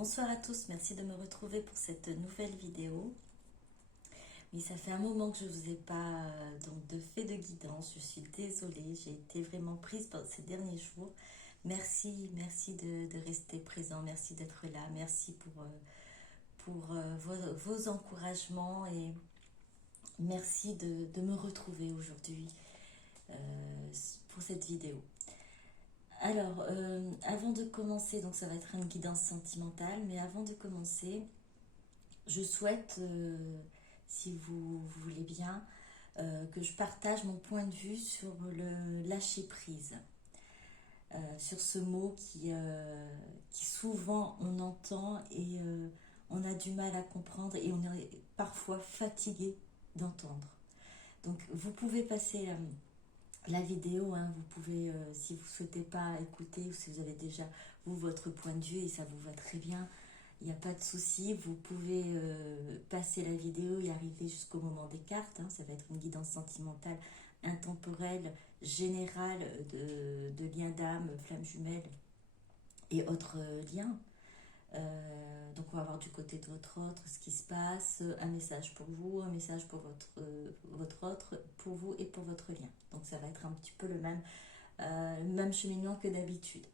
Bonsoir à tous, merci de me retrouver pour cette nouvelle vidéo. Oui, ça fait un moment que je ne vous ai pas de fait de guidance, je suis désolée, j'ai été vraiment prise par ces derniers jours. Merci de rester présent, merci d'être là, merci pour vos encouragements et merci de me retrouver aujourd'hui euh, pour cette vidéo. Alors, avant de commencer, donc ça va être une guidance sentimentale, mais avant de commencer, je souhaite, si vous voulez bien, que je partage mon point de vue sur le lâcher prise, sur ce mot qui souvent on entend et on a du mal à comprendre et on est parfois fatigué d'entendre. Donc vous pouvez passer la vidéo, hein, vous pouvez, si vous ne souhaitez pas écouter ou si vous avez déjà vous votre point de vue et ça vous va très bien, il n'y a pas de souci, vous pouvez passer la vidéo et arriver jusqu'au moment des cartes, hein, ça va être une guidance sentimentale, intemporelle, générale de liens d'âme, flammes jumelles et autres liens. Donc on va voir du côté de votre autre ce qui se passe, un message pour vous, un message pour votre autre, pour vous et pour votre lien. Donc ça va être un petit peu le même cheminement que d'habitude.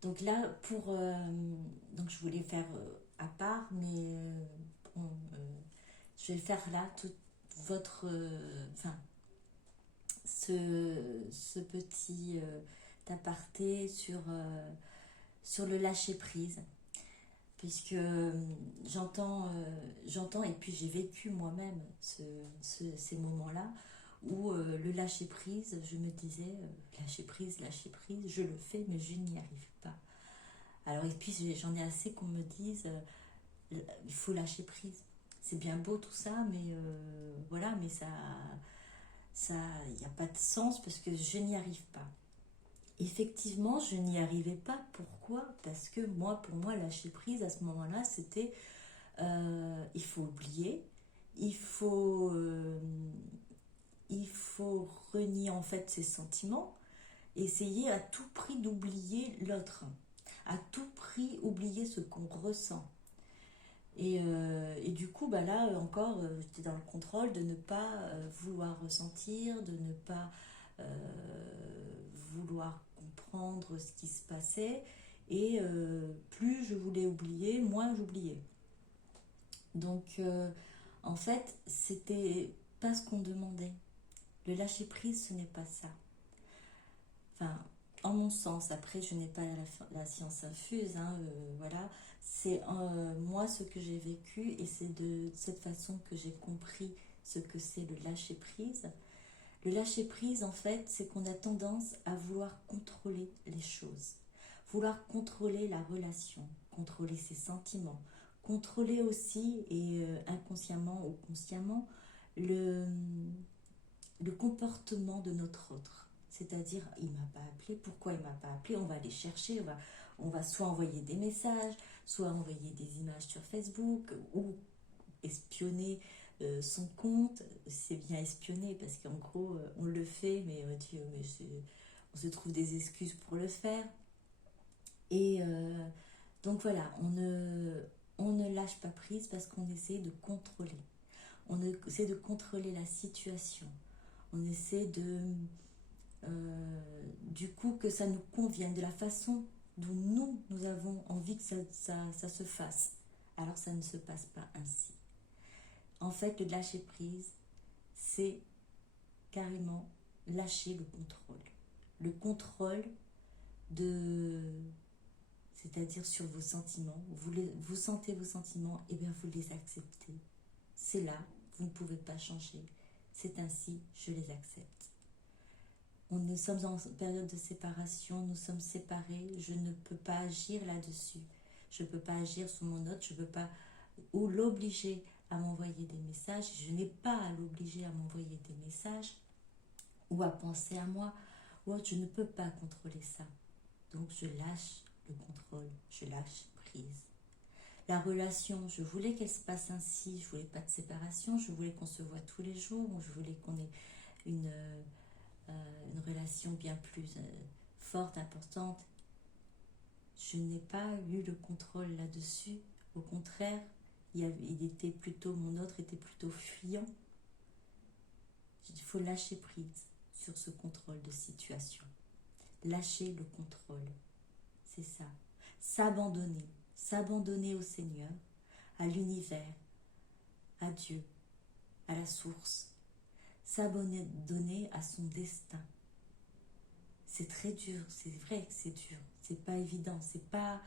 Donc là, donc je voulais faire à part, mais je vais faire là toute votre, enfin, ce petit aparté sur le lâcher prise, puisque j'entends et puis j'ai vécu moi-même ces moments-là où le lâcher prise, je me disais lâcher prise, je le fais mais je n'y arrive pas. Alors et puis j'en ai assez qu'on me dise il faut lâcher prise. C'est bien beau tout ça, mais voilà, mais il n'y a pas de sens parce que je n'y arrive pas. Effectivement, je n'y arrivais pas. Pourquoi? Parce que pour moi, lâcher prise à ce moment-là, c'était il faut oublier, il faut, euh, il faut renier en fait ses sentiments, essayer à tout prix d'oublier l'autre, à tout prix oublier ce qu'on ressent. Et du coup, bah là encore, j'étais dans le contrôle de ne pas vouloir ressentir, de ne pas euh, vouloir comprendre ce qui se passait. Et plus je voulais oublier, moins j'oubliais. Donc, en fait, c'était pas ce qu'on demandait. Le lâcher prise, ce n'est pas ça. Enfin, en mon sens, après, je n'ai pas la science infuse, hein, voilà. C'est moi ce que j'ai vécu et c'est de cette façon que j'ai compris ce que c'est le lâcher prise. Le lâcher prise, en fait, c'est qu'on a tendance à vouloir contrôler les choses, vouloir contrôler la relation, contrôler ses sentiments, contrôler aussi, et inconsciemment ou consciemment, le, le comportement de notre autre. C'est-à-dire, il ne m'a pas appelé, pourquoi il ne m'a pas appelé? On va aller chercher, on va soit envoyer des messages, soit envoyer des images sur Facebook, ou espionner son compte. C'est bien espionner, parce qu'en gros, on le fait, mais on se trouve des excuses pour le faire. Et donc voilà, on ne lâche pas prise parce qu'on essaie de contrôler. On essaie de contrôler la situation. On essaie du coup, que ça nous convienne, de la façon dont nous avons envie que ça se fasse. Alors ça ne se passe pas ainsi. En fait, le lâcher prise, c'est carrément lâcher le contrôle. Le contrôle de... C'est-à-dire sur vos sentiments. Vous sentez vos sentiments, et bien vous les acceptez. C'est là, vous ne pouvez pas changer. C'est ainsi, je les accepte. Nous sommes en période de séparation, nous sommes séparés, je ne peux pas agir là-dessus. Je ne peux pas agir sur mon autre, je ne peux pas ou l'obliger à m'envoyer des messages, je n'ai pas à l'obliger à m'envoyer des messages ou à penser à moi, ou autre, je ne peux pas contrôler ça. Donc je lâche le contrôle, je lâche prise. La relation, je voulais qu'elle se passe ainsi, je voulais pas de séparation, je voulais qu'on se voit tous les jours, je voulais qu'on ait une relation bien plus forte, importante. Je n'ai pas eu le contrôle là-dessus. Au contraire, il était plutôt, mon autre était plutôt fuyant. Il faut lâcher prise sur ce contrôle de situation. Lâcher le contrôle, c'est ça. S'abandonner au Seigneur, à l'univers, à Dieu, à la source. S'abandonner à son destin. C'est très dur, c'est vrai que c'est dur, c'est pas évident, c'est pas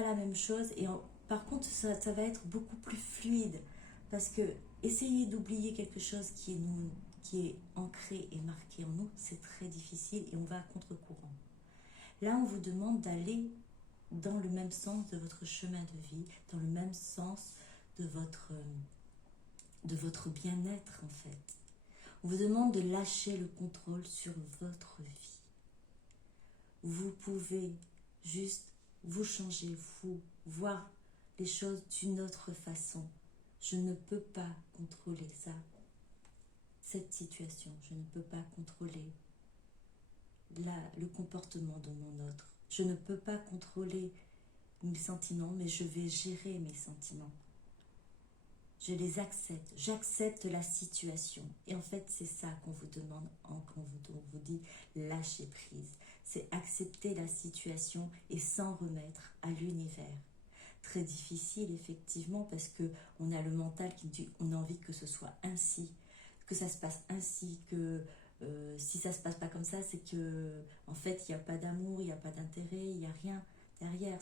la même chose. Et par contre, ça va être beaucoup plus fluide, parce que essayer d'oublier quelque chose qui est ancré et marqué en nous, c'est très difficile et on va à contre-courant. Là, on vous demande d'aller dans le même sens de votre chemin de vie, dans le même sens de votre bien-être en fait. On vous demande de lâcher le contrôle sur votre vie. Vous pouvez juste vous changer, vous voir les choses d'une autre façon. Je ne peux pas contrôler ça, cette situation. Je ne peux pas contrôler le comportement de mon autre. Je ne peux pas contrôler mes sentiments, mais je vais gérer mes sentiments. Je les accepte, j'accepte la situation. Et en fait, c'est ça qu'on vous demande quand on vous dit lâcher prise. C'est accepter la situation et s'en remettre à l'univers. Très difficile, effectivement, parce qu'on a le mental qui dit on a envie que ce soit ainsi, que ça se passe ainsi, que si ça se passe pas comme ça, c'est que en fait, il n'y a pas d'amour, il n'y a pas d'intérêt, il n'y a rien derrière.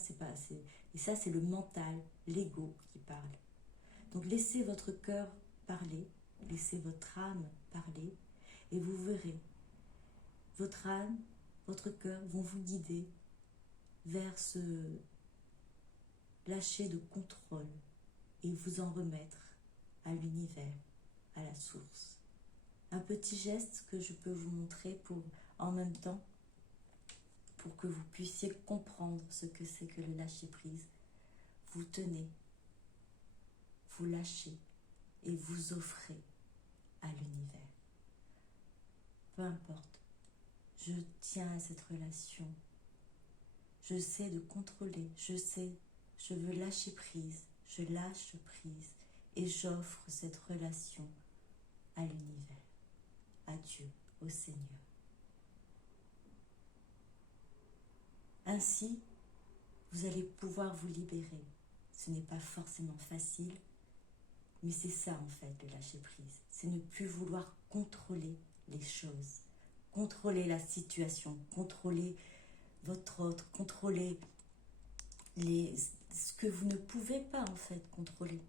Et ça, c'est le mental, l'ego qui parle. Donc laissez votre cœur parler, laissez votre âme parler, et vous verrez, votre âme, votre cœur vont vous guider vers ce lâcher de contrôle et vous en remettre à l'univers, à la source. Un petit geste que je peux vous montrer en même temps, pour que vous puissiez comprendre ce que c'est que le lâcher prise. Vous tenez, vous lâchez et vous offrez à l'univers. Peu importe, je tiens à cette relation. Je sais de contrôler, je veux lâcher prise, je lâche prise et j'offre cette relation à l'univers, à Dieu, au Seigneur. Ainsi, vous allez pouvoir vous libérer. Ce n'est pas forcément facile, mais c'est ça en fait le lâcher prise. C'est ne plus vouloir contrôler les choses, contrôler la situation, contrôler votre autre, contrôler ce que vous ne pouvez pas en fait contrôler.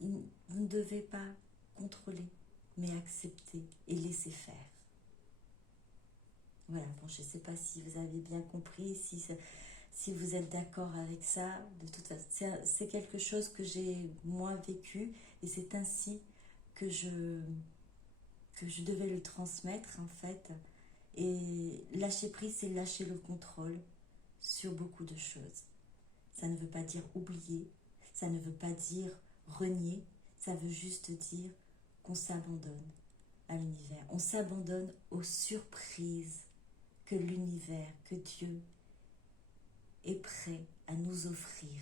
Vous ne devez pas contrôler, mais accepter et laisser faire. Voilà, bon, je ne sais pas si vous avez bien compris, si vous êtes d'accord avec ça. De toute façon, c'est quelque chose que j'ai moi vécu et c'est ainsi que je devais le transmettre en fait. Et lâcher prise, c'est lâcher le contrôle sur beaucoup de choses. Ça ne veut pas dire oublier, ça ne veut pas dire renier, ça veut juste dire qu'on s'abandonne à l'univers. On s'abandonne aux surprises que l'univers, que Dieu est prêt à nous offrir.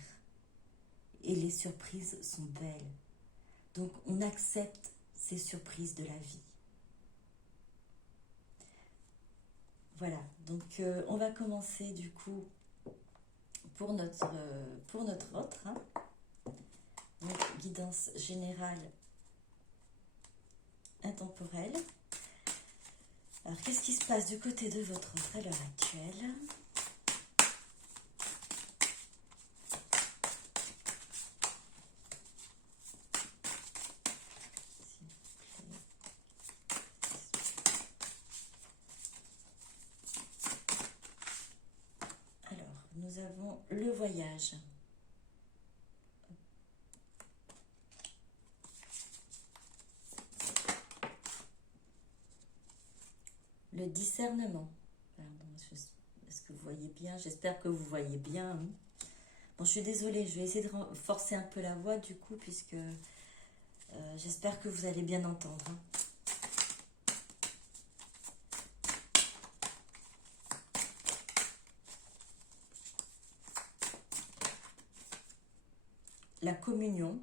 Et les surprises sont belles. Donc on accepte ces surprises de la vie. Voilà, donc on va commencer du coup pour notre autre. Hein. Donc, guidance générale intemporelle. Alors, qu'est-ce qui se passe du côté de votre autre à l'heure actuelle ? Alors, nous avons le voyage. Le discernement. Est-ce que vous voyez bien? J'espère que vous voyez bien. Hein. Bon, je suis désolée, je vais essayer de forcer un peu la voix du coup, puisque j'espère que vous allez bien entendre. Hein. la communion.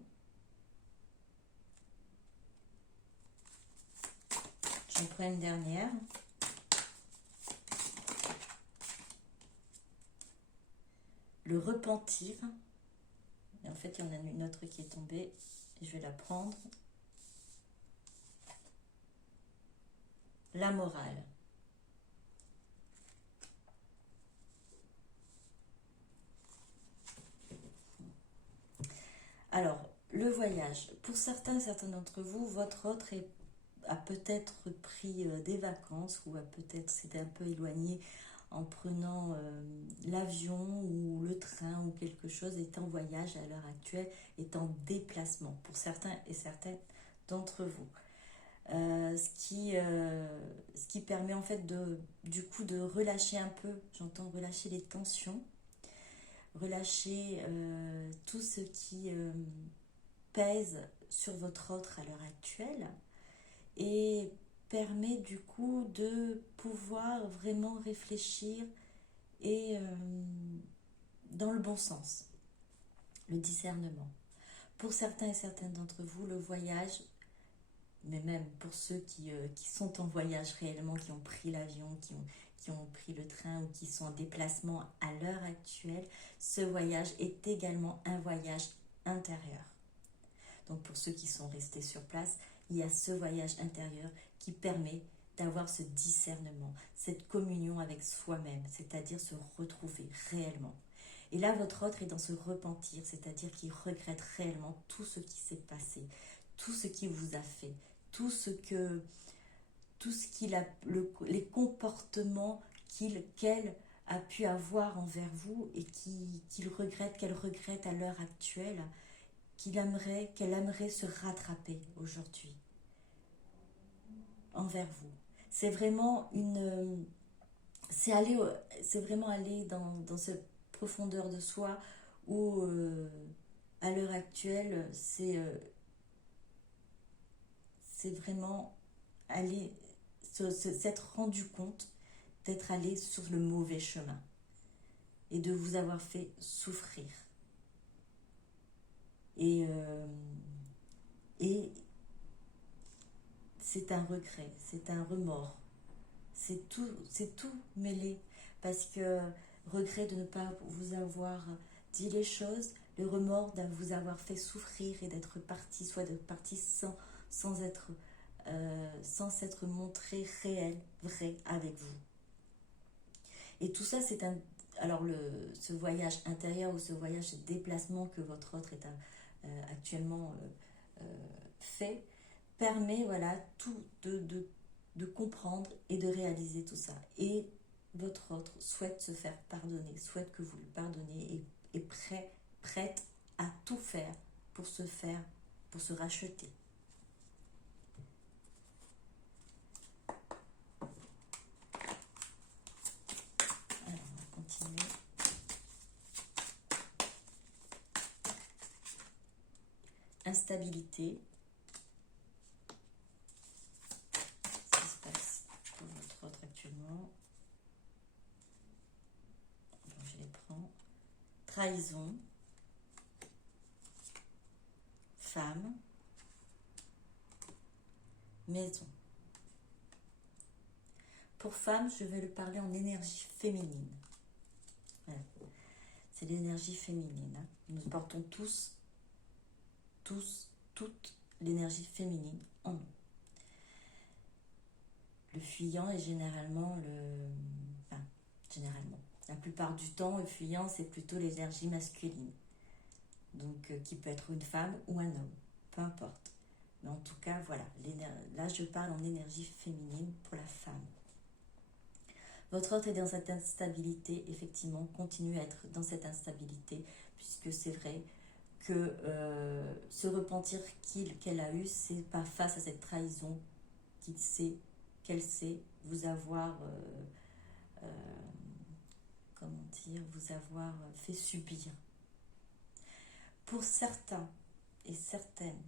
J'en prends une dernière. Le repentir. Et en fait, il y en a une autre qui est tombée. Je vais la prendre. La morale. Alors, le voyage. Pour certains d'entre vous, votre autre a peut-être pris des vacances ou a peut-être s'était un peu éloigné en prenant l'avion ou le train ou quelque chose, est en voyage à l'heure actuelle, est en déplacement pour certains et certaines d'entre vous. Ce qui permet en fait du coup de relâcher un peu, j'entends relâcher les tensions, relâcher tout ce qui pèse sur votre autre à l'heure actuelle et permet du coup de pouvoir vraiment réfléchir et dans le bon sens, le discernement. Pour certains et certaines d'entre vous, le voyage, mais même pour ceux qui sont en voyage réellement, qui ont pris l'avion, qui ont pris le train ou qui sont en déplacement à l'heure actuelle, ce voyage est également un voyage intérieur. Donc pour ceux qui sont restés sur place, il y a ce voyage intérieur qui permet d'avoir ce discernement, cette communion avec soi-même, c'est-à-dire se retrouver réellement. Et là, votre autre est dans ce repentir, c'est-à-dire qu'il regrette réellement tout ce qui s'est passé, tout ce qu'il vous a fait, tout ce qu'il a, les comportements qu'elle a pu avoir envers vous et qu'elle regrette à l'heure actuelle, qu'elle aimerait se rattraper aujourd'hui envers vous. C'est vraiment c'est vraiment aller dans cette profondeur de soi où à l'heure actuelle c'est vraiment aller s'être rendu compte d'être allé sur le mauvais chemin et de vous avoir fait souffrir et c'est un regret, c'est un remords, c'est tout mêlé parce que regret de ne pas vous avoir dit les choses, le remords de vous avoir fait souffrir et d'être parti, soit d'être parti sans s'être montré réel, vrai avec vous. Et tout ça, c'est un... Alors, ce voyage intérieur ou ce voyage de déplacement que votre autre est actuellement fait, permet, voilà, tout de comprendre et de réaliser tout ça. Et votre autre souhaite se faire pardonner, souhaite que vous le pardonniez et est prête à tout faire pour pour se racheter. Alors, on va continuer. Instabilité. Ce qui se passe pour votre autre actuellement. Bon, je les prends. Trahison. Femme. Maison. Pour femme, je vais le parler en énergie féminine. Voilà. C'est l'énergie féminine. Hein. Nous portons tous, toute l'énergie féminine en nous. Le fuyant est généralement. La plupart du temps, le fuyant, c'est plutôt l'énergie masculine. Donc, qui peut être une femme ou un homme. Peu importe. Mais en tout cas, voilà. Là, je parle en énergie féminine pour la femme. Votre autre est dans cette instabilité, effectivement, continue à être dans cette instabilité, puisque c'est vrai que ce repentir qu'elle a eu, c'est pas face à cette trahison qu'elle sait vous avoir, vous avoir fait subir. Pour certains et certaines,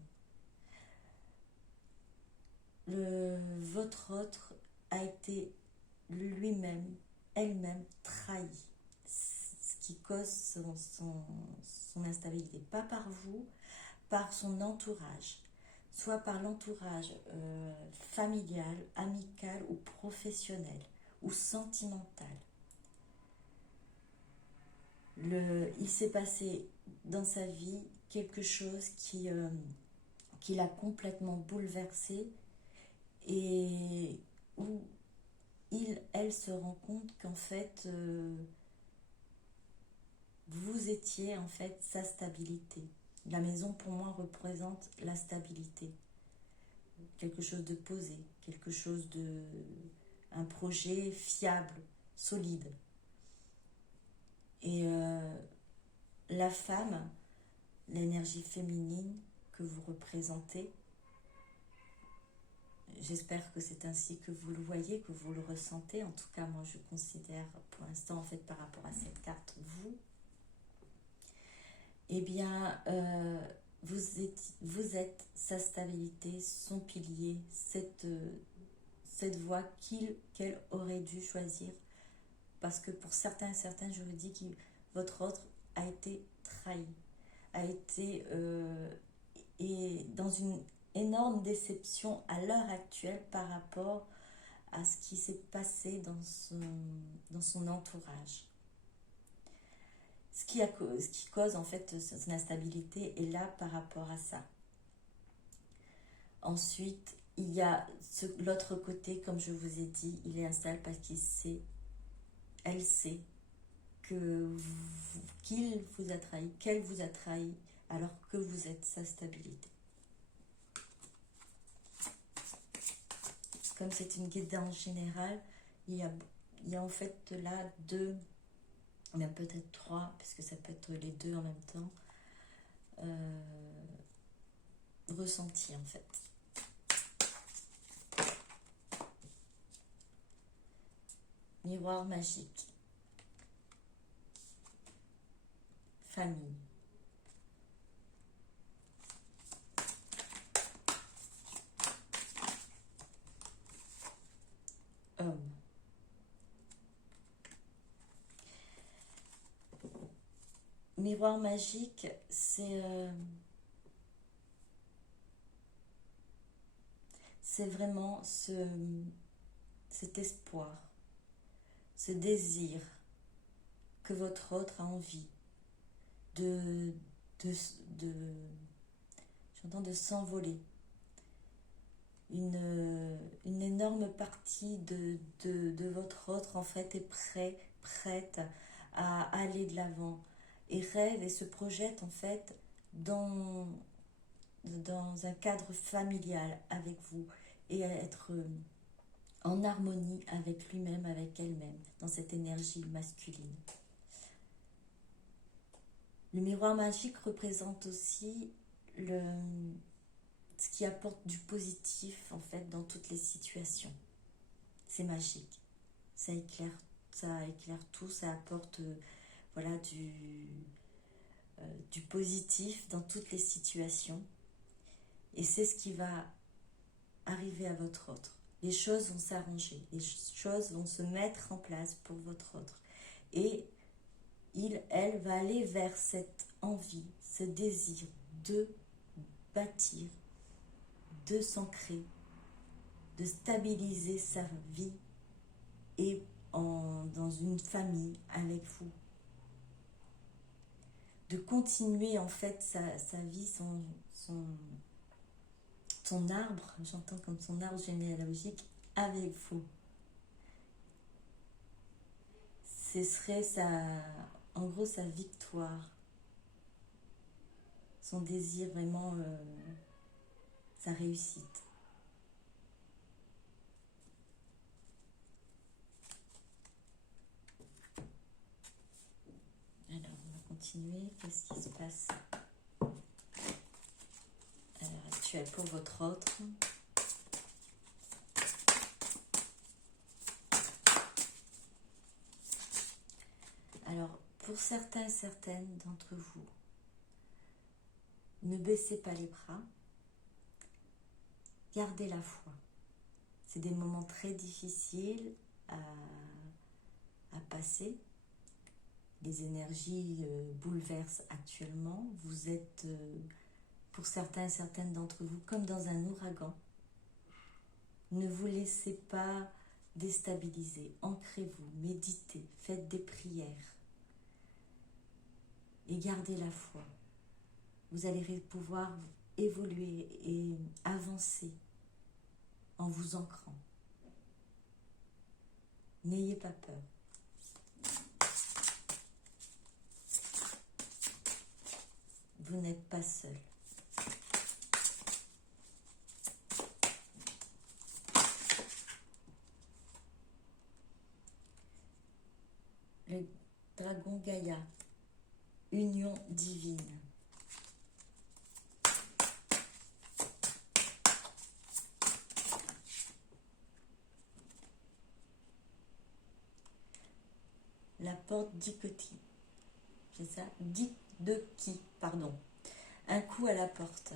votre autre a été lui-même, elle-même trahi. Ce qui cause son instabilité. Pas par vous, par son entourage. Soit par l'entourage familial, amical ou professionnel ou sentimental. Il s'est passé dans sa vie quelque chose qui l'a complètement bouleversé et où elle se rend compte qu'en fait vous étiez en fait sa stabilité. La maison pour moi représente la stabilité, quelque chose de posé, quelque chose de un projet fiable, solide. Et la femme, l'énergie féminine que vous représentez, j'espère que c'est ainsi que vous le voyez, que vous le ressentez. En tout cas, moi, je considère pour l'instant, en fait, par rapport à cette carte, vous, eh bien, vous êtes sa stabilité, son pilier, cette voie qu'elle aurait dû choisir. Parce que pour certains et certaines, je vous dis que votre autre a été trahi, a été et dans une énorme déception à l'heure actuelle par rapport à ce qui s'est passé dans son entourage. Ce qui cause en fait son instabilité est là par rapport à ça. Ensuite, il y a l'autre côté, comme je vous ai dit, il est instable parce elle sait qu'il vous a trahi, qu'elle vous a trahi, alors que vous êtes sa stabilité. Comme c'est une guidance générale, il y a en fait là deux, même peut-être trois, puisque ça peut être les deux en même temps, ressentis en fait. Miroir magique. Famille. Homme. Miroir magique, c'est vraiment cet espoir, ce désir que votre autre a envie de j'entends, de s'envoler. Une énorme partie de votre autre en fait est prête à aller de l'avant et rêve et se projette en fait dans un cadre familial avec vous et à être en harmonie avec lui-même, avec elle-même, dans cette énergie masculine. Le miroir magique représente aussi ce qui apporte du positif en fait dans toutes les situations. C'est magique, ça éclaire tout, ça apporte voilà du positif dans toutes les situations et c'est ce qui va arriver à votre autre. Les choses vont s'arranger, les choses vont se mettre en place pour votre autre et elle va aller vers cette envie, ce désir de bâtir, de s'ancrer, de stabiliser sa vie et dans une famille avec vous. De continuer en fait sa vie, son arbre, j'entends comme son arbre généalogique avec vous. Ce serait en gros sa victoire, son désir vraiment, sa réussite. Alors, on va continuer. Qu'est-ce qui se passe à l'heure actuelle pour votre autre? Alors, pour certains et certaines d'entre vous, ne baissez pas les bras, gardez la foi. C'est des moments très difficiles à passer, les énergies bouleversent actuellement. Vous êtes, pour certains et certaines d'entre vous, comme dans un ouragan. Ne vous laissez pas déstabiliser. Ancrez-vous, méditez, faites des prières et gardez la foi. Vous allez pouvoir évoluer et avancer en vous ancrant. N'ayez pas peur. Vous n'êtes pas seul. Le dragon Gaïa, union divine. La porte d'Ikoti, c'est ça? De qui, pardon. Un coup à la porte.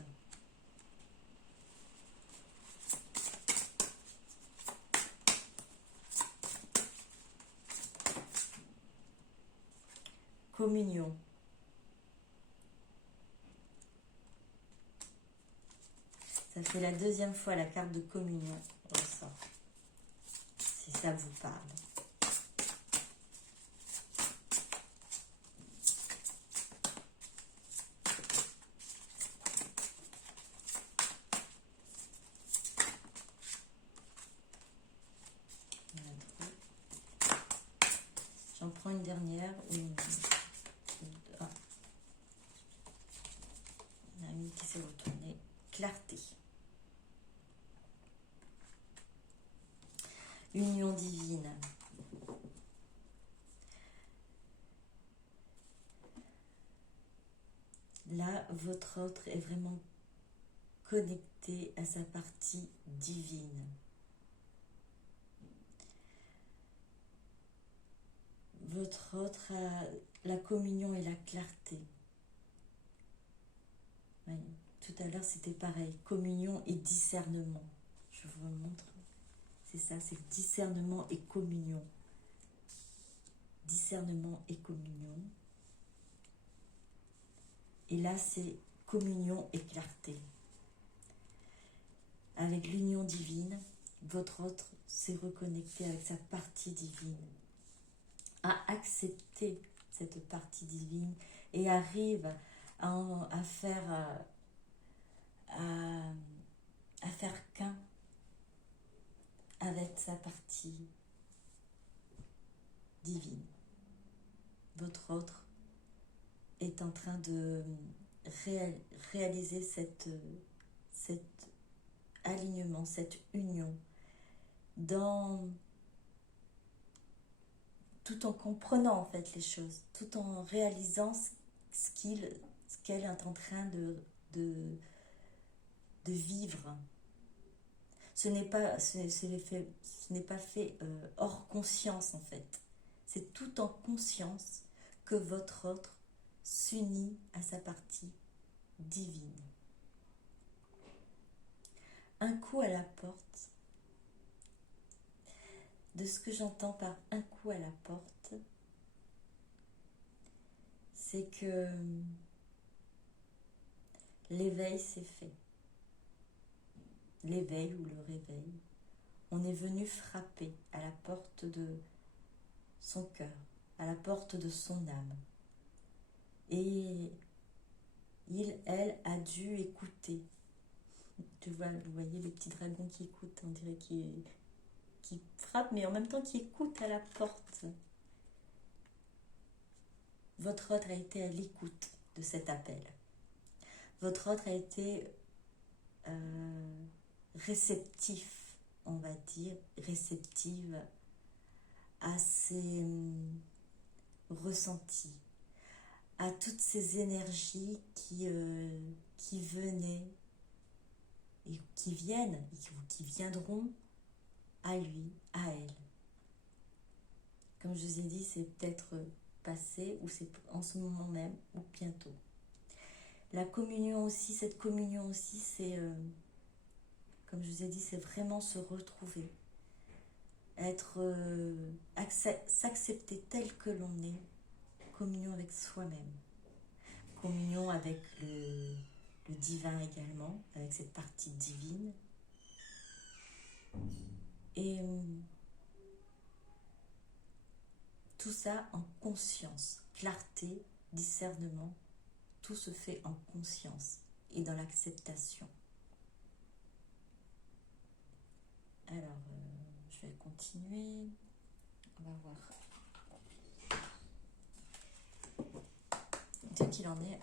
Communion. Ça fait la deuxième fois la carte de communion ressort. Si ça vous parle. J'en prends une dernière. Ah. Un ami qui s'est retourné. Clarté. Union divine. Là, votre autre est vraiment connecté à sa partie divine. Votre autre a la communion et la clarté. Oui, tout à l'heure, c'était pareil. Communion et discernement. Je vous montre. C'est ça, c'est discernement et communion. Discernement et communion. Et là, c'est communion et clarté. Avec l'union divine, votre autre s'est reconnecté avec sa partie divine, a accepté cette partie divine et arrive à faire qu'un avec sa partie divine. Votre autre est en train de réaliser cet alignement, cette union, tout en comprenant en fait les choses, tout en réalisant ce qu'elle est en train de vivre. Ce n'est pas fait hors conscience en fait. C'est tout en conscience que votre autre s'unit à sa partie divine. Un coup à la porte. De ce que j'entends par un coup à la porte, c'est que l'éveil s'est fait. L'éveil ou le réveil. On est venu frapper à la porte de son cœur, à la porte de son âme. Et elle a dû écouter. Vous voyez les petits dragons qui écoutent, on dirait qui frappent, mais en même temps qui écoutent à la porte. Votre autre a été à l'écoute de cet appel. Votre autre a été réceptif, on va dire, réceptive à ses ressentis, à toutes ces énergies qui venaient et qui viennent, et qui viendront à lui, à elle. Comme je vous ai dit, c'est peut-être passé, ou c'est en ce moment même, ou bientôt. La communion aussi, cette communion aussi, c'est, comme je vous ai dit, c'est vraiment se retrouver. S'accepter tel que l'on est, communion avec soi-même, communion avec le divin également, avec cette partie divine. Et tout ça en conscience, clarté, discernement, tout se fait en conscience et dans l'acceptation. Alors, je vais continuer. On va voir ce qu'il en est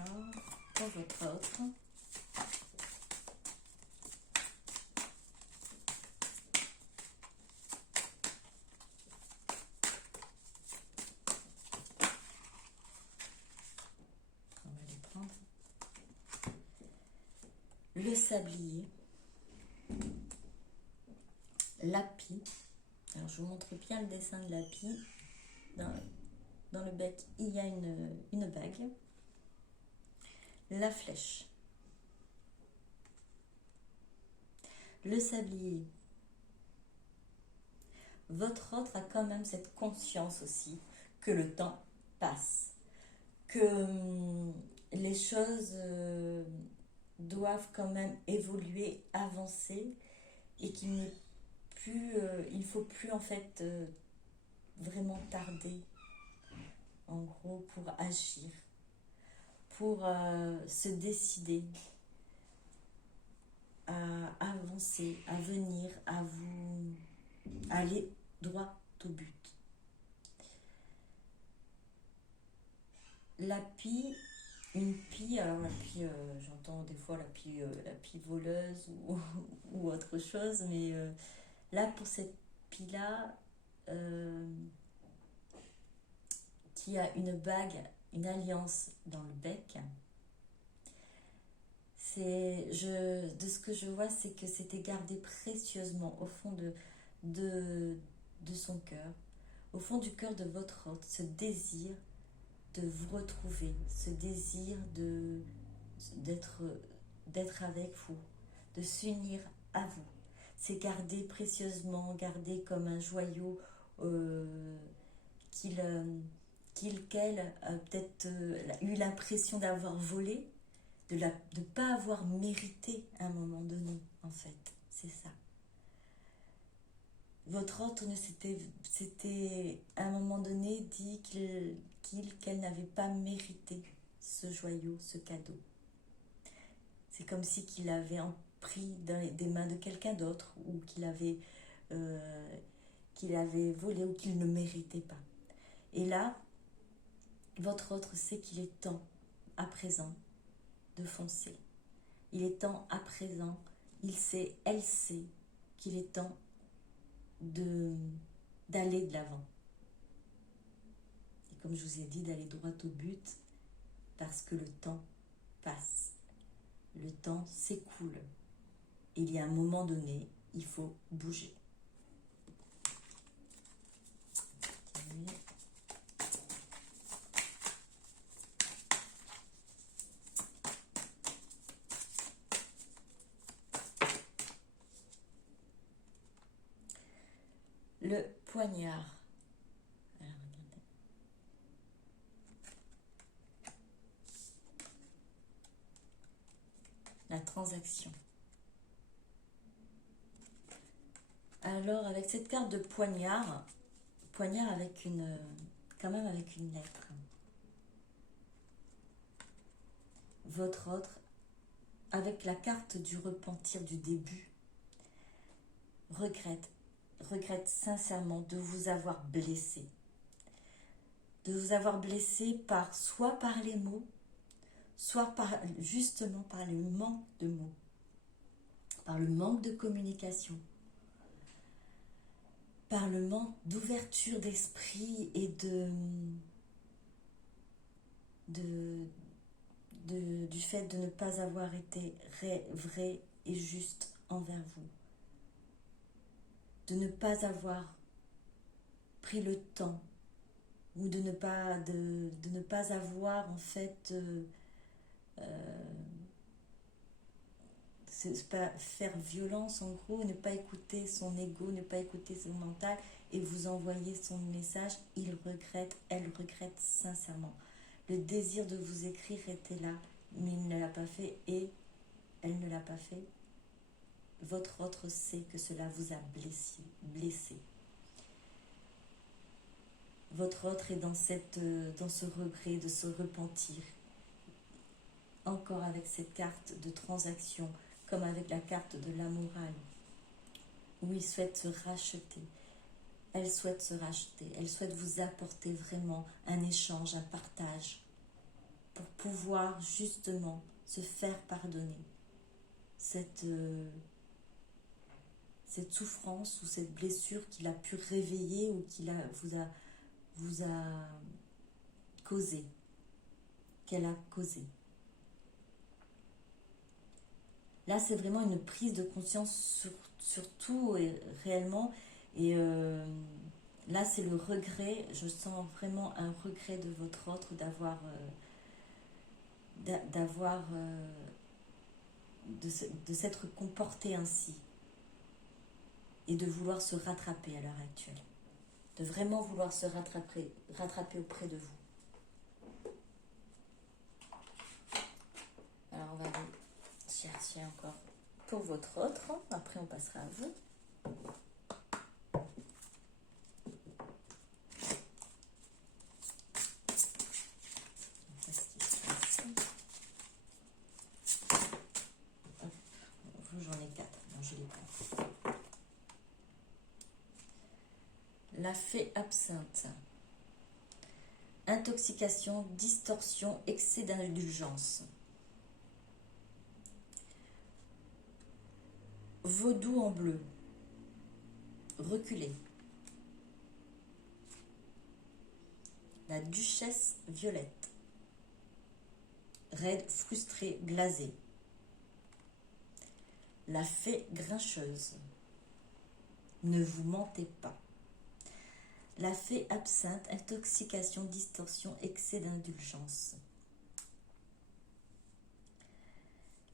encore pour votre autre. On va les prendre. Le sablier, l'api. Alors je vous montre bien le dessin de l'api. Dans le bec, il y a une bague. La flèche. Le sablier. Votre autre a quand même cette conscience aussi que le temps passe. Que les choses doivent quand même évoluer, avancer et qu'il n'est plus, il faut plus en fait vraiment tarder en gros pour agir, pour se décider à avancer, à venir, à vous aller droit au but. La pie, une pie, alors la pie, j'entends des fois la pie voleuse ou autre chose, mais là pour cette pie-là, qui a une bague, une alliance dans le bec, de ce que je vois, c'est que c'était gardé précieusement au fond de son cœur, au fond du cœur de votre hôte, ce désir de vous retrouver, ce désir d'être avec vous, de s'unir à vous. C'est gardé précieusement, gardé comme un joyau qu'elle a peut-être eu l'impression d'avoir volé, de ne pas avoir mérité à un moment donné, en fait. C'est ça. Votre hôte s'était à un moment donné dit qu'elle n'avait pas mérité ce joyau, ce cadeau. C'est comme si qu'il l'avait pris des mains de quelqu'un d'autre ou qu'il avait volé ou qu'il ne méritait pas. Et là, votre autre sait qu'il est temps à présent de foncer. Il est temps à présent, elle sait qu'il est temps d'aller de l'avant. Et comme je vous ai dit, d'aller droit au but, parce que le temps passe. Le temps s'écoule. Et il y a un moment donné, il faut bouger. Le poignard. Alors, regardez. La transaction. Alors, avec cette carte de poignard avec quand même avec une lettre. Votre autre, avec la carte du repentir du début, regrette sincèrement de vous avoir blessé. De vous avoir blessé soit par les mots, soit justement par le manque de mots, par le manque de communication, par le manque d'ouverture d'esprit et du fait de ne pas avoir été vrai et juste envers vous. De ne pas avoir pris le temps ou de ne pas avoir en fait c'est pas faire violence en gros, ne pas écouter son ego, ne pas écouter son mental et vous envoyer son message, il regrette, elle regrette sincèrement. Le désir de vous écrire était là, mais il ne l'a pas fait et elle ne l'a pas fait. Votre autre sait que cela vous a blessé. Votre autre est dans ce regret, de se repentir. Encore avec cette carte de transaction, comme avec la carte de la morale, où il souhaite se racheter. Elle souhaite se racheter. Elle souhaite vous apporter vraiment un échange, un partage, pour pouvoir justement se faire pardonner cette souffrance ou cette blessure qu'il a pu réveiller ou vous a causé, qu'elle a causé. Là, c'est vraiment une prise de conscience sur tout et réellement. Et là, c'est le regret. Je sens vraiment un regret de votre autre de s'être comporté ainsi et de vouloir se rattraper à l'heure actuelle. De vraiment vouloir se rattraper auprès de vous. Alors, on va aller chercher encore pour votre autre. Après, on passera à vous. J'en ai 4. Non, je les prends. La fée absinthe. Intoxication, distorsion, excès d'indulgence. Vaudou en bleu. Reculé. La duchesse violette. Raide, frustrée, blasée. La fée grincheuse. Ne vous mentez pas. La fée absinthe, intoxication, distorsion, excès d'indulgence.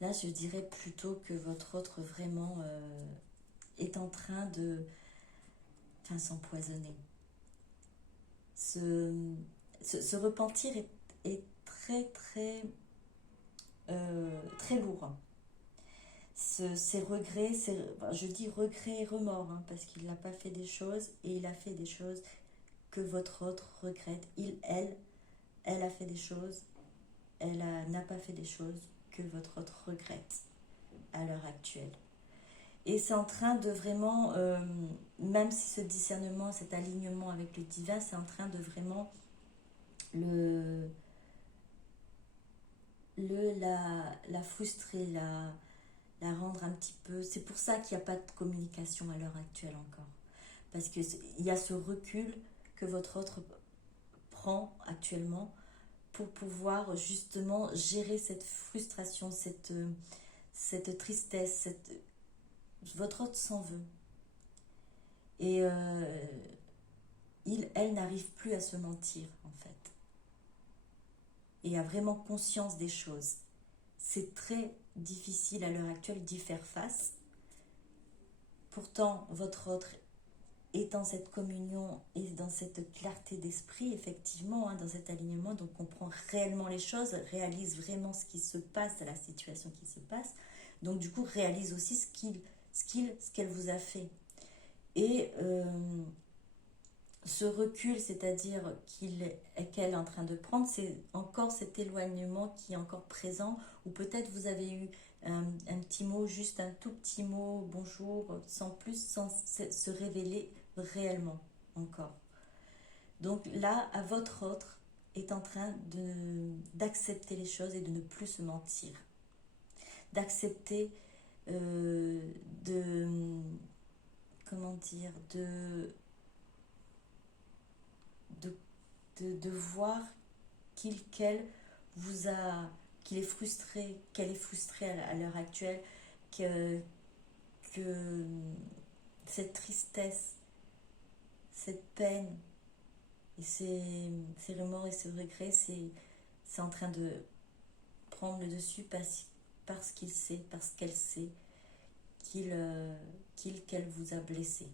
Là, je dirais plutôt que votre autre vraiment est en train de s'empoisonner. Ce repentir est très, très, très lourd. Ces regrets, je dis regrets et remords, parce qu'il n'a pas fait des choses et il a fait des choses que votre autre regrette. Elle a fait des choses, elle n'a pas fait des choses que votre autre regrette à l'heure actuelle. Et c'est en train de vraiment, même si ce discernement, cet alignement avec le divin, c'est en train de vraiment la frustrer, la rendre un petit peu... C'est pour ça qu'il n'y a pas de communication à l'heure actuelle encore. Parce qu'il y a ce recul que votre autre prend actuellement pour pouvoir justement gérer cette frustration, cette tristesse, votre autre s'en veut. Et elle n'arrive plus à se mentir, en fait. Et a vraiment conscience des choses. C'est très difficile à l'heure actuelle d'y faire face. Pourtant, votre autre est dans cette communion et dans cette clarté d'esprit, effectivement, dans cet alignement, donc comprend réellement les choses, réalise vraiment ce qui se passe, la situation qui se passe, donc du coup réalise aussi ce qu'elle vous a fait. Et ce recul, c'est-à-dire qu'elle est en train de prendre, c'est encore cet éloignement qui est encore présent, ou peut-être vous avez eu un petit mot, juste un tout petit mot, bonjour, sans plus, sans se révéler réellement encore. Donc là, à votre autre est en train d'accepter les choses et de ne plus se mentir. D'accepter de voir qu'elle est frustrée, qu'elle est frustrée à l'heure actuelle, que cette tristesse, cette peine et ces remords et ce regret, c'est en train de prendre le dessus parce qu'il sait, parce qu'elle sait qu'elle vous a blessé.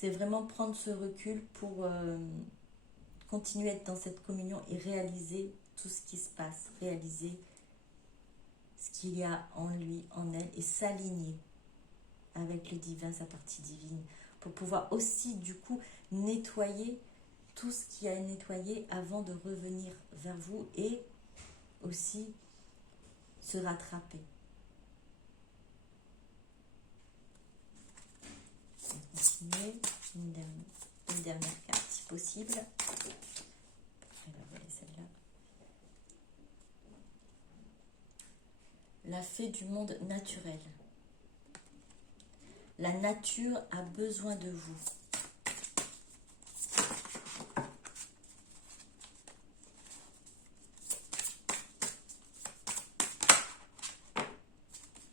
C'est vraiment prendre ce recul pour continuer à être dans cette communion et réaliser tout ce qui se passe, réaliser ce qu'il y a en lui, en elle, et s'aligner avec le divin, sa partie divine, pour pouvoir aussi du coup nettoyer tout ce qui a nettoyé avant de revenir vers vous et aussi se rattraper. On va continuer. Une dernière carte si possible. Alors, voilà celle-là. La fée du monde naturel. La nature a besoin de vous.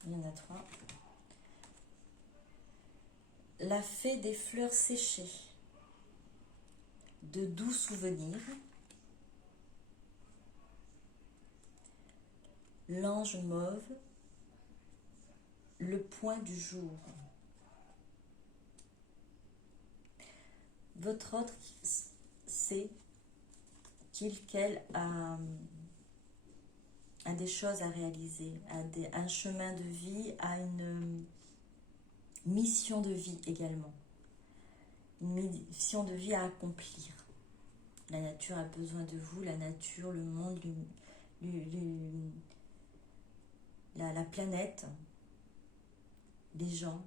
Il y en a 3. La fée des fleurs séchées. De doux souvenirs. L'ange mauve. Le point du jour. Votre autre sait qu'elle a des choses à réaliser, a un chemin de vie, a une mission de vie également. Une mission de vie à accomplir. La nature a besoin de vous, la nature, le monde, la planète, les gens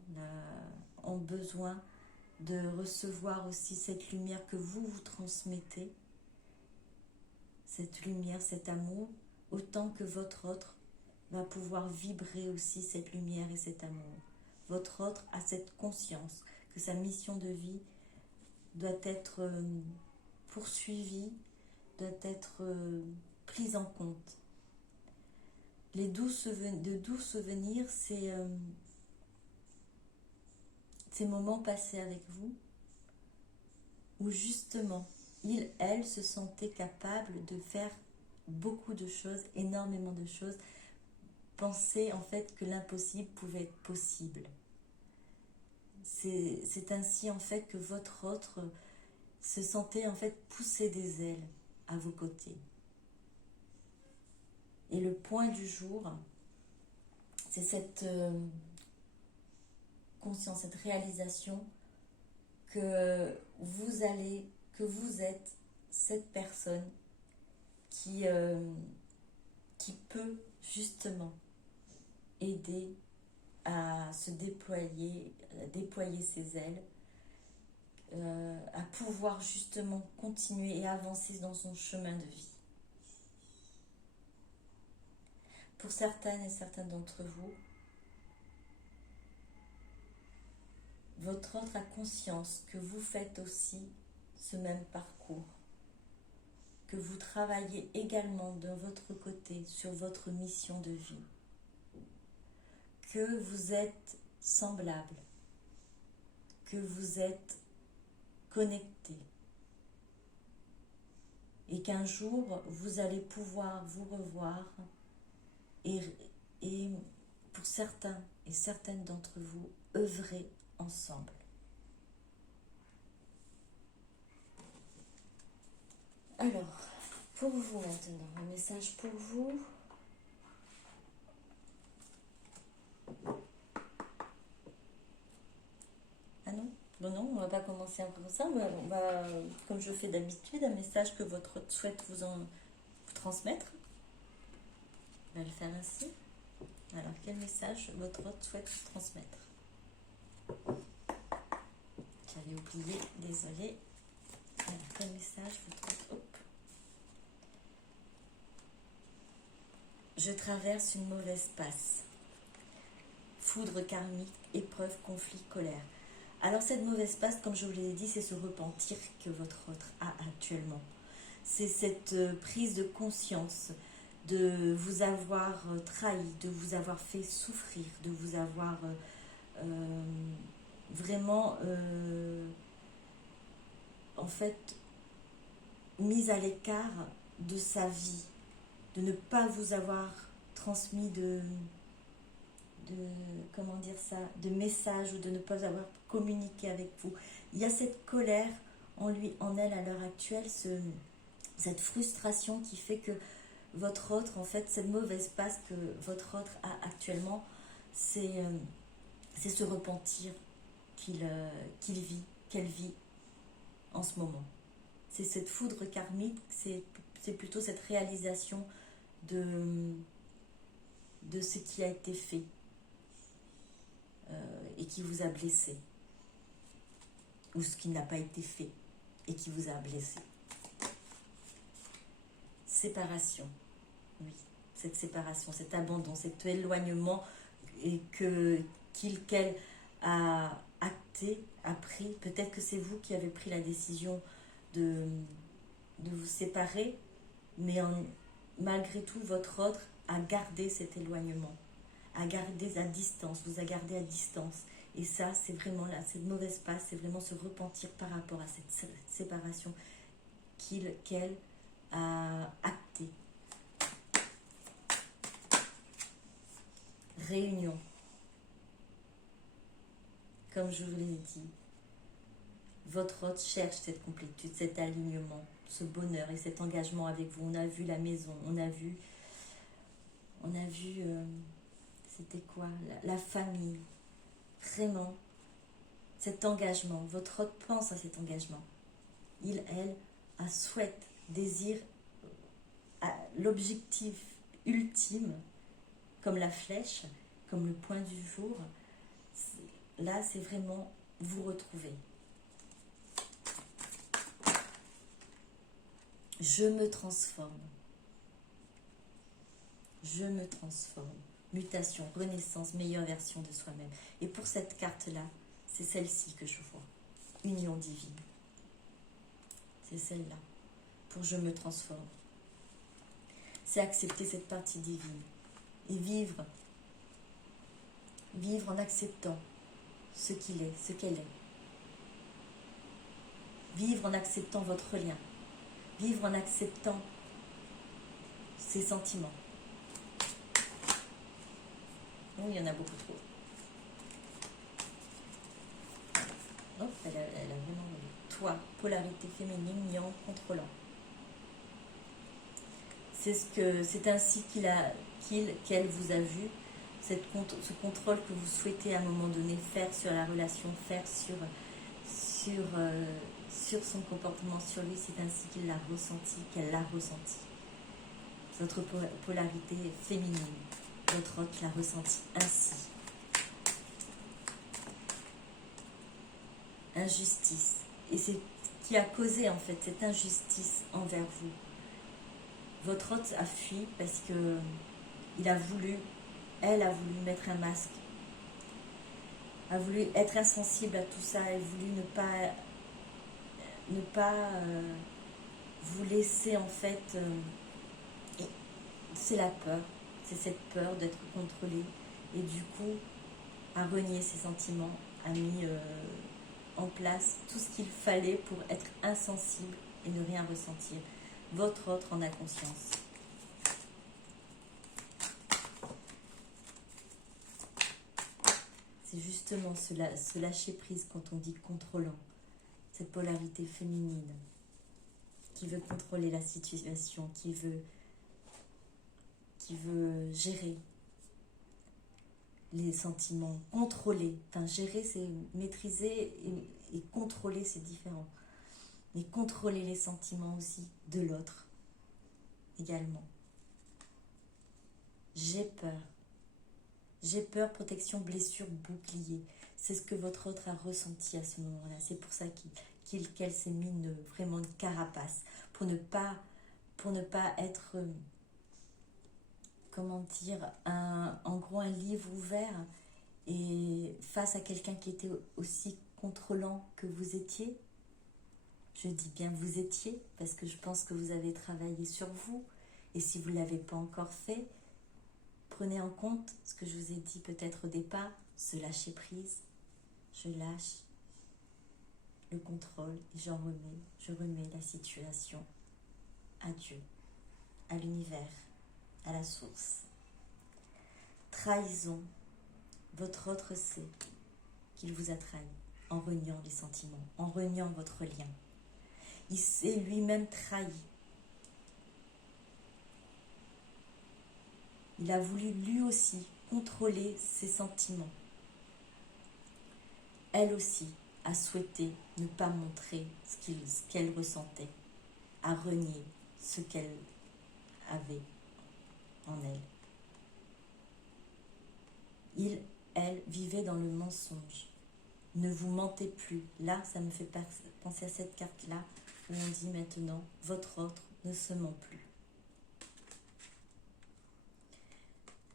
ont besoin de recevoir aussi cette lumière que vous transmettez, cette lumière, cet amour, autant que votre autre va pouvoir vibrer aussi cette lumière et cet amour. Votre autre a cette conscience que sa mission de vie doit être poursuivie, doit être prise en compte. De doux souvenirs, c'est ces moments passés avec vous, où justement, elle se sentait capable de faire beaucoup de choses, énormément de choses, penser en fait que l'impossible pouvait être possible. C'est ainsi en fait que votre autre se sentait en fait pousser des ailes à vos côtés. Et le point du jour, c'est cette conscience, cette réalisation que vous êtes cette personne qui peut justement aider à se déployer, à déployer ses ailes, à pouvoir justement continuer et avancer dans son chemin de vie. Pour certaines et certains d'entre vous, votre autre a conscience que vous faites aussi ce même parcours, que vous travaillez également de votre côté sur votre mission de vie, que vous êtes semblables, que vous êtes connectés et qu'un jour vous allez pouvoir vous revoir et pour certains et certaines d'entre vous œuvrer ensemble. Alors, pour vous maintenant, un message pour vous. Ah non, non, on va pas commencer un peu comme ça, on va, comme je fais d'habitude, un message que votre hôte souhaite vous transmettre. On va le faire ainsi. Alors, quel message votre hôte souhaite vous transmettre? J'avais oublié, désolé. Alors, quel message votre hôte... Je traverse une mauvaise passe. Foudre karmique, épreuve, conflit, colère. Alors cette mauvaise passe, comme je vous l'ai dit, c'est ce repentir que votre autre a actuellement. C'est cette prise de conscience de vous avoir trahi, de vous avoir fait souffrir, de vous avoir vraiment en fait mis à l'écart de sa vie, de ne pas vous avoir transmis de comment dire ça, de messages ou de ne pas avoir communiqué avec vous. Il y a cette colère en lui, en elle à l'heure actuelle, cette frustration qui fait que votre autre, en fait, cette mauvaise passe que votre autre a actuellement, c'est ce repentir qu'il vit, qu'elle vit en ce moment. C'est cette foudre karmique, c'est plutôt cette réalisation de ce qui a été fait et qui vous a blessé, ou ce qui n'a pas été fait et qui vous a blessé. Séparation, oui, cette séparation, cet abandon, cet éloignement et qu'elle a acté, a pris. Peut-être que c'est vous qui avez pris la décision de vous séparer, mais malgré tout, votre autre a gardé cet éloignement, a gardé à distance, vous a gardé à distance. Et ça, c'est vraiment là, cette mauvaise passe, c'est vraiment se repentir par rapport à cette séparation qu'elle a actée. Réunion. Comme je vous l'ai dit, votre hôte cherche cette complétude, cet alignement, ce bonheur et cet engagement avec vous. On a vu la maison, on a vu c'était quoi, la famille. Vraiment, cet engagement. Votre hôte pense à cet engagement. Il, elle, souhaite, désire l'objectif ultime, comme la flèche, comme le point du jour. Là, c'est vraiment vous retrouver. Je me transforme. Je me transforme. Mutation, renaissance, meilleure version de soi-même. Et pour cette carte-là, c'est celle-ci que je vois. Union divine. C'est celle-là. Pour je me transforme. C'est accepter cette partie divine. Et vivre. Vivre en acceptant ce qu'il est, ce qu'elle est. Vivre en acceptant votre lien. Vivre en acceptant ses sentiments. Oui, il y en a beaucoup trop. Hop, elle a vraiment... Toi, polarité féminine, yang, contrôlant. C'est ainsi qu'elle vous a vu, ce contrôle que vous souhaitez à un moment donné faire sur la relation, faire sur son comportement, sur lui, c'est ainsi qu'il l'a ressenti, qu'elle l'a ressenti. Votre polarité féminine, votre hôte l'a ressenti ainsi. Injustice. Et c'est ce qui a causé en fait cette injustice envers vous. Votre hôte a fui parce que elle a voulu mettre un masque, a voulu être insensible à tout ça, elle a voulu ne pas vous laisser en fait. C'est la peur, c'est cette peur d'être contrôlé et du coup a renié ses sentiments, a mis en place tout ce qu'il fallait pour être insensible et ne rien ressentir. Votre autre en a conscience. C'est justement ce lâcher prise quand on dit contrôlant, cette polarité féminine qui veut contrôler la situation, qui veut gérer les sentiments, contrôler. Enfin, gérer, c'est maîtriser et contrôler, c'est différent. Mais contrôler les sentiments aussi de l'autre également. J'ai peur. J'ai peur, protection, blessure, bouclier. C'est ce que votre autre a ressenti à ce moment-là. C'est pour ça qu'elle s'est mis vraiment une carapace. Pour ne pas être, comment dire, en gros un livre ouvert et face à quelqu'un qui était aussi contrôlant que vous étiez. Je dis bien vous étiez, parce que je pense que vous avez travaillé sur vous. Et si vous ne l'avez pas encore fait, prenez en compte ce que je vous ai dit peut-être au départ, se lâcher prise. Je lâche le contrôle et je remets la situation à Dieu, à l'univers, à la source. Trahison, Votre autre sait qu'il vous a trahi en reniant les sentiments, en reniant votre lien. Il s'est lui-même trahi. Il a voulu lui aussi contrôler ses sentiments. Elle aussi a souhaité ne pas montrer ce qu'elle ressentait, a renié ce qu'elle avait en elle. Elle vivait dans le mensonge. Ne vous mentez plus. Là, ça me fait penser à cette carte-là où on dit maintenant, votre autre ne se ment plus.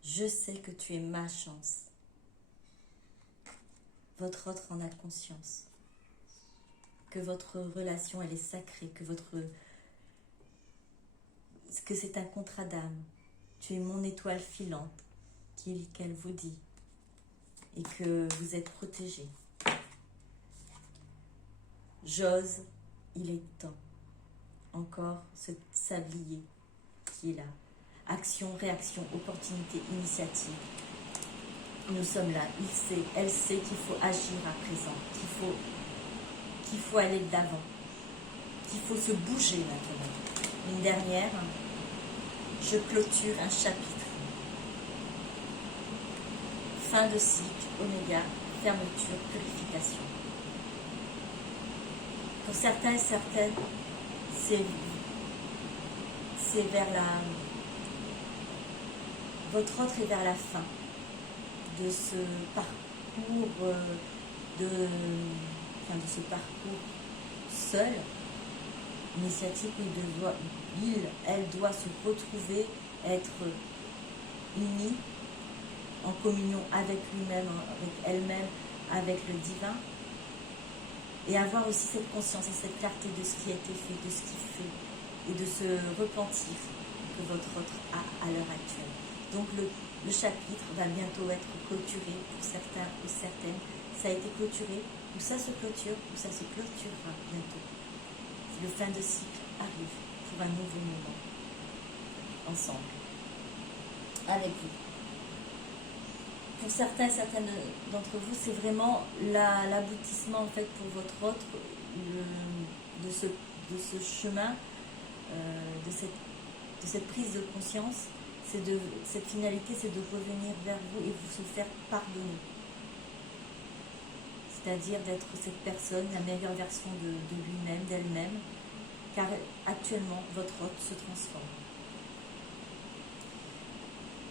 Je sais que tu es ma chance. Votre autre en a conscience. Que votre relation, elle est sacrée, que c'est un contrat d'âme. Tu es mon étoile filante, qu'elle vous dit. Et que vous êtes protégé. J'ose, il est temps. Encore ce sablier qui est là. Action, réaction, opportunité, initiative. Nous sommes là. Elle sait qu'il faut agir à présent, qu'il faut aller de l'avant, qu'il faut se bouger maintenant. Une dernière, je clôture un chapitre. Fin de cycle, oméga, fermeture, purification. Pour certains et certaines, c'est vers votre autre est vers la fin de ce parcours de ce parcours seul, initiative où elle doit se retrouver, être unie en communion avec lui-même, avec elle-même, avec le divin, et avoir aussi cette conscience et cette clarté de ce qui a été fait, de ce qu'il fait, et de se repentir que votre autre a à l'heure actuelle. Donc le chapitre va bientôt être clôturé pour certains ou certaines. Ça a été clôturé, ou ça se clôture, ou ça se clôturera bientôt. Le fin de cycle arrive pour un nouveau moment, ensemble, avec vous. Pour certains et certaines d'entre vous, c'est vraiment l'aboutissement en fait pour votre autre de ce chemin, de cette prise de conscience. Cette finalité, c'est de revenir vers vous et vous se faire pardonner. C'est-à-dire d'être cette personne, la meilleure version de lui-même, d'elle-même, car actuellement, votre hôte se transforme.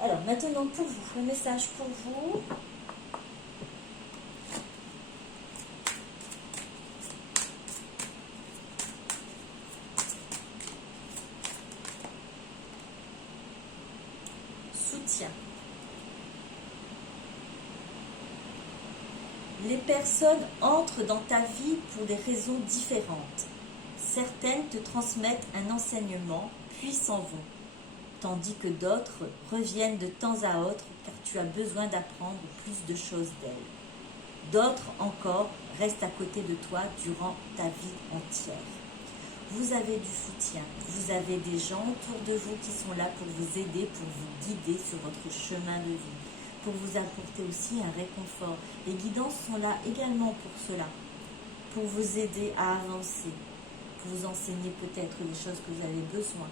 Alors, maintenant pour vous, le message pour vous. Soutien. Les personnes entrent dans ta vie pour des raisons différentes. Certaines te transmettent un enseignement, puis s'en vont, tandis que d'autres reviennent de temps à autre car tu as besoin d'apprendre plus de choses d'elles. D'autres encore restent à côté de toi durant ta vie entière. Vous avez du soutien, vous avez des gens autour de vous qui sont là pour vous aider, pour vous guider sur votre chemin de vie, pour vous apporter aussi un réconfort. Les guidances sont là également pour cela, pour vous aider à avancer, pour vous enseigner peut-être les choses que vous avez besoin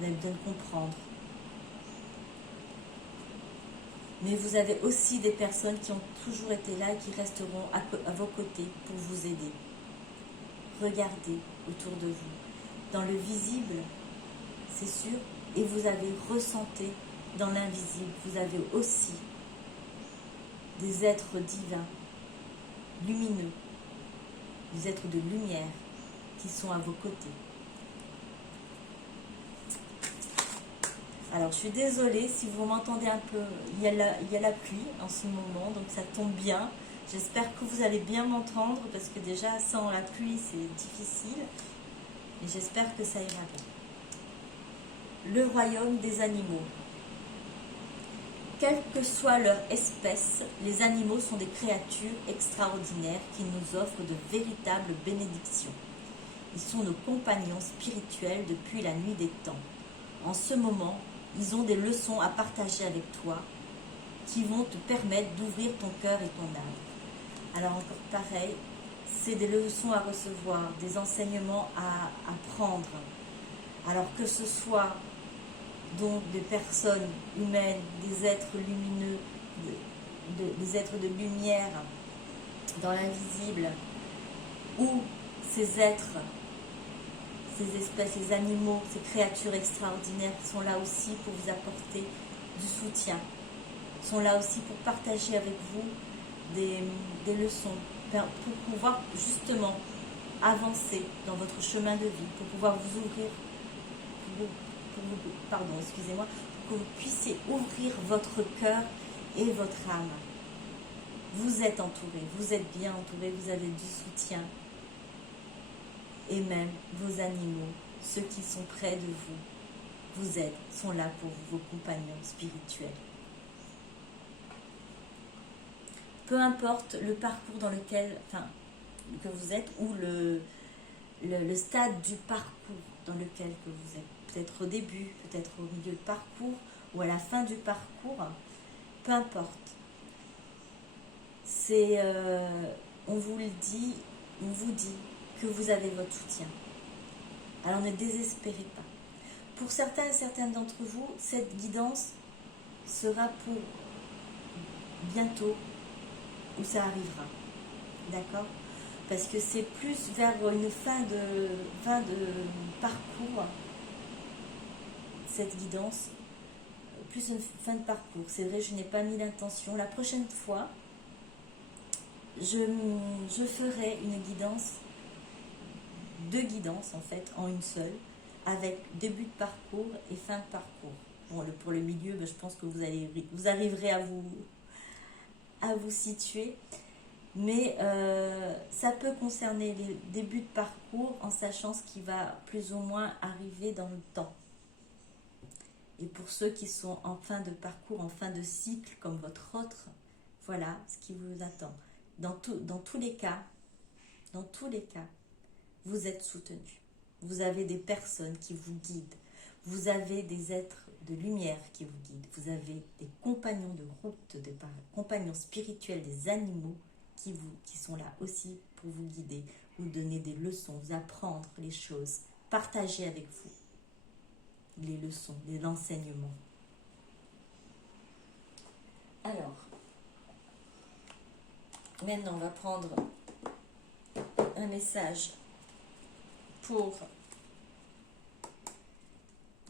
de comprendre. Mais vous avez aussi des personnes qui ont toujours été là et qui resteront à vos côtés pour vous aider. Regardez autour de vous. Dans le visible, c'est sûr, et vous avez ressenti dans l'invisible, vous avez aussi des êtres divins, lumineux, des êtres de lumière qui sont à vos côtés. Alors, je suis désolée si vous m'entendez un peu, il y a la pluie en ce moment, donc ça tombe bien. J'espère que vous allez bien m'entendre, parce que déjà, sans la pluie, c'est difficile. Mais j'espère que ça ira bien. Le royaume des animaux. Quelle que soit leur espèce, les animaux sont des créatures extraordinaires qui nous offrent de véritables bénédictions. Ils sont nos compagnons spirituels depuis la nuit des temps. En ce moment, ils ont des leçons à partager avec toi qui vont te permettre d'ouvrir ton cœur et ton âme. Alors encore pareil, c'est des leçons à recevoir, des enseignements à prendre. Alors que ce soit donc des personnes humaines, des êtres lumineux, des êtres de lumière dans l'invisible, ou ces êtres, ces espèces, ces animaux, ces créatures extraordinaires qui sont là aussi pour vous apporter du soutien, sont là aussi pour partager avec vous des leçons, pour pouvoir justement avancer dans votre chemin de vie, pour pouvoir vous ouvrir, pardon, excusez-moi, pour que vous puissiez ouvrir votre cœur et votre âme. Vous êtes entouré, vous êtes bien entouré, vous avez du soutien. Et même vos animaux, ceux qui sont près de vous, vous aident, sont là pour vous, vos compagnons spirituels. Peu importe le parcours dans lequel, que vous êtes, ou le stade du parcours dans lequel que vous êtes. Peut-être au début, peut-être au milieu de parcours, ou à la fin du parcours, peu importe. C'est, on vous dit que vous avez votre soutien. Alors ne désespérez pas. Pour certains et certaines d'entre vous, cette guidance sera pour bientôt, où ça arrivera. D'accord ? Parce que c'est plus vers une fin de parcours, cette guidance, plus une fin de parcours. C'est vrai, je n'ai pas mis l'intention. La prochaine fois, je ferai une guidance, deux guidances en fait, en une seule, avec début de parcours et fin de parcours. Bon, pour le milieu, je pense que vous arriverez à vous situer. Mais ça peut concerner les débuts de parcours en sachant ce qui va plus ou moins arriver dans le temps. Et pour ceux qui sont en fin de parcours, en fin de cycle, comme votre autre, voilà ce qui vous attend. Dans tous les cas, vous êtes soutenu. Vous avez des personnes qui vous guident. Vous avez des êtres de lumière qui vous guident. Vous avez des compagnons de route, des compagnons spirituels, des animaux qui sont là aussi pour vous guider, vous donner des leçons, vous apprendre les choses, partager avec vous les leçons, les enseignements. Alors, maintenant on va prendre un message pour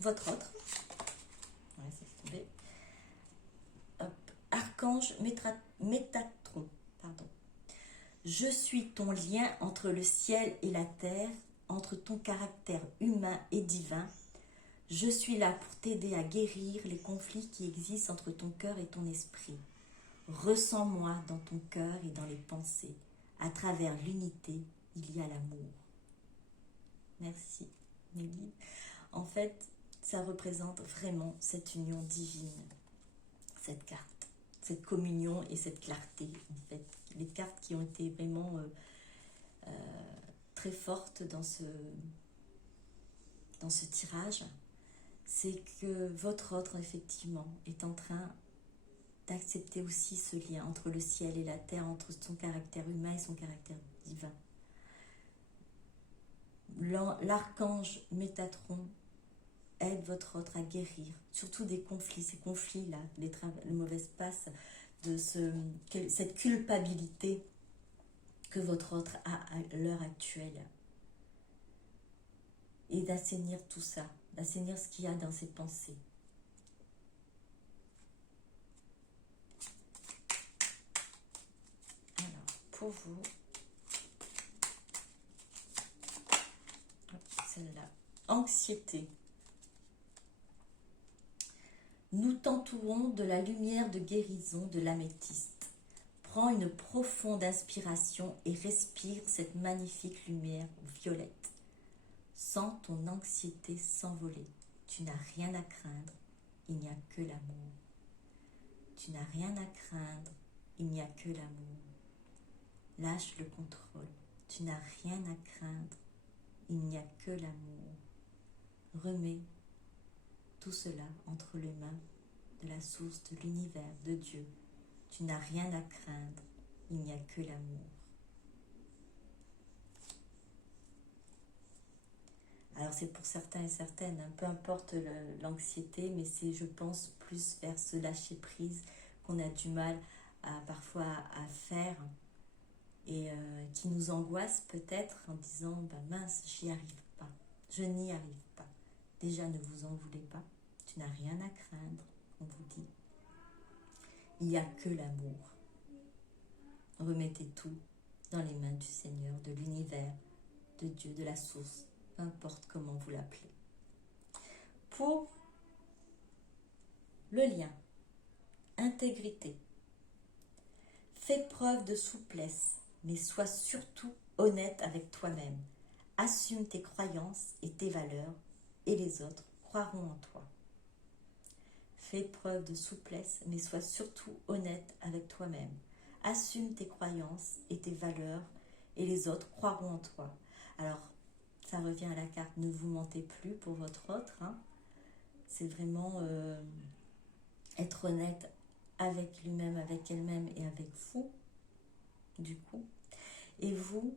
votre autre. Ouais, ça s'est tombé. Hop. Archange Métatron. Pardon. Je suis ton lien entre le ciel et la terre, entre ton caractère humain et divin. Je suis là pour t'aider à guérir les conflits qui existent entre ton cœur et ton esprit. Ressens-moi dans ton cœur et dans les pensées. À travers l'unité, il y a l'amour. Merci, Mélie. En fait, ça représente vraiment cette union divine, cette carte, cette communion et cette clarté. En fait, les cartes qui ont été vraiment très fortes dans ce tirage, c'est que votre autre, effectivement, est en train d'accepter aussi ce lien entre le ciel et la terre, entre son caractère humain et son caractère divin. L'archange Métatron aide votre autre à guérir, surtout des conflits, ces conflits-là, les mauvaises passes, cette culpabilité que votre autre a à l'heure actuelle. Et d'assainir tout ça, d'assainir ce qu'il y a dans ses pensées. Alors, pour vous, celle-là, anxiété. Nous t'entourons de la lumière de guérison de l'améthyste. Prends une profonde inspiration et respire cette magnifique lumière violette. Sens ton anxiété s'envoler. Tu n'as rien à craindre, il n'y a que l'amour. Tu n'as rien à craindre, il n'y a que l'amour. Lâche le contrôle. Tu n'as rien à craindre, il n'y a que l'amour. Remets tout cela entre les mains de la source de l'univers, de Dieu. Tu n'as rien à craindre, il n'y a que l'amour. Alors c'est pour certains et certaines, hein, peu importe l'anxiété, mais c'est, je pense, plus vers ce lâcher prise qu'on a du mal parfois à faire et qui nous angoisse peut-être en disant bah, mince, j'y arrive pas, je n'y arrive pas. Déjà, ne vous en voulez pas, tu n'as rien à craindre, on vous dit. Il n'y a que l'amour. Remettez tout dans les mains du Seigneur, de l'univers, de Dieu, de la source, peu importe comment vous l'appelez. Pour le lien, intégrité. Fais preuve de souplesse, mais sois surtout honnête avec toi-même. Assume tes croyances et tes valeurs, et les autres croiront en toi. Fais preuve de souplesse, mais sois surtout honnête avec toi-même. Assume tes croyances et tes valeurs, et les autres croiront en toi. Alors, ça revient à la carte, ne vous mentez plus pour votre autre. Hein. C'est vraiment être honnête avec lui-même, avec elle-même et avec vous, du coup. Et vous,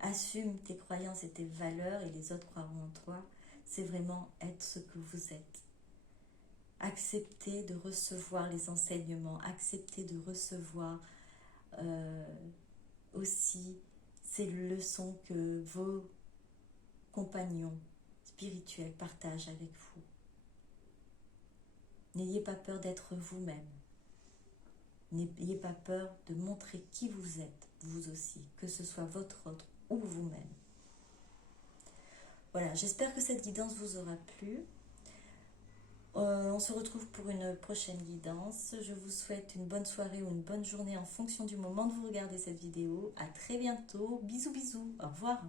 assume tes croyances et tes valeurs, et les autres croiront en toi. C'est vraiment être ce que vous êtes. Accepter de recevoir les enseignements, accepter de recevoir aussi ces leçons que vos compagnons spirituels partagent avec vous. N'ayez pas peur d'être vous-même. N'ayez pas peur de montrer qui vous êtes, vous aussi, que ce soit votre autre ou vous-même. Voilà, j'espère que cette guidance vous aura plu. On se retrouve pour une prochaine guidance. Je vous souhaite une bonne soirée ou une bonne journée en fonction du moment de vous regarder cette vidéo. À très bientôt. Bisous bisous. Au revoir.